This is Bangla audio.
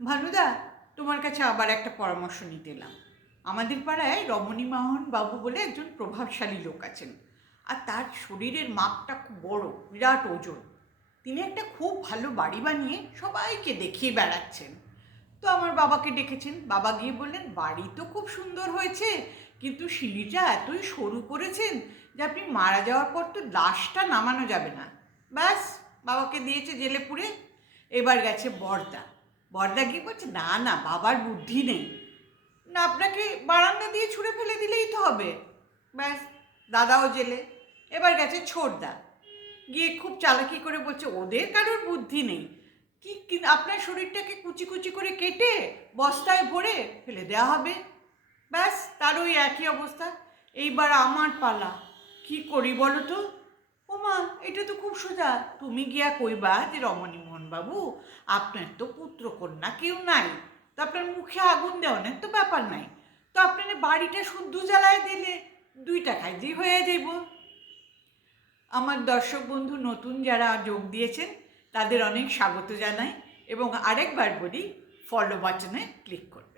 ভানুদা, তোমার কাছে আবার একটা পরামর্শ নিতে এলাম। আমাদের পাড়ায় রমণীমোহন বাবু বলে একজন প্রভাবশালী লোক আছেন, আর তার শরীরের মাপটা খুব বড়, বিরাট ওজন। তিনি একটা খুব ভালো বাড়ি বানিয়ে সবাইকে দেখিয়ে বেড়াচ্ছেন। তো আমার বাবাকে ডেকেছেন, বাবা গিয়ে বললেন বাড়ি তো খুব সুন্দর হয়েছে, কিন্তু সিঁড়িটা এতই সরু করেছেন যে আপনি মারা যাওয়ার পর তো লাশটা নামানো যাবে না। ব্যাস, বাবাকে দিয়েছে জেলে পুরে। এবার গেছে বর্দা। বর্দা গিয়ে বলছে না না, বাবার বুদ্ধি নেই, না আপনাকে বারান্দা দিয়ে ছুঁড়ে ফেলে দিলেই তো হবে। ব্যাস, দাদাও জেলে। এবার গেছে ছোটদা, গিয়ে খুব চালাকি করে বলছে ওদের কারোর বুদ্ধি নেই, কি আপনার শরীরটাকে কুচি কুচি করে কেটে বস্তায় ভরে ফেলে দেওয়া হবে। ব্যাস, তার ওই একই অবস্থা। এইবার আমার পালা, কি করি বলো তো? ওমা, এটা তো খুব সোজা। তুমি গিয়া কইবা যে রমণীমোহন বাবু, আপনার তো পুত্র কন্যা কেউ নাই, তো আপনার মুখে আগুন দেওয়ানের তো ব্যাপার নাই, তো আপনার বাড়িটা শুদ্ধ জ্বালায় দিলে দুইটা কাজই হয়ে যাইব। আমার দর্শক বন্ধু নতুন যারা যোগ দিয়েছেন তাদের অনেক স্বাগত জানাই, এবং আরেকবার বলি, ফলো বাটনে ক্লিক করুন।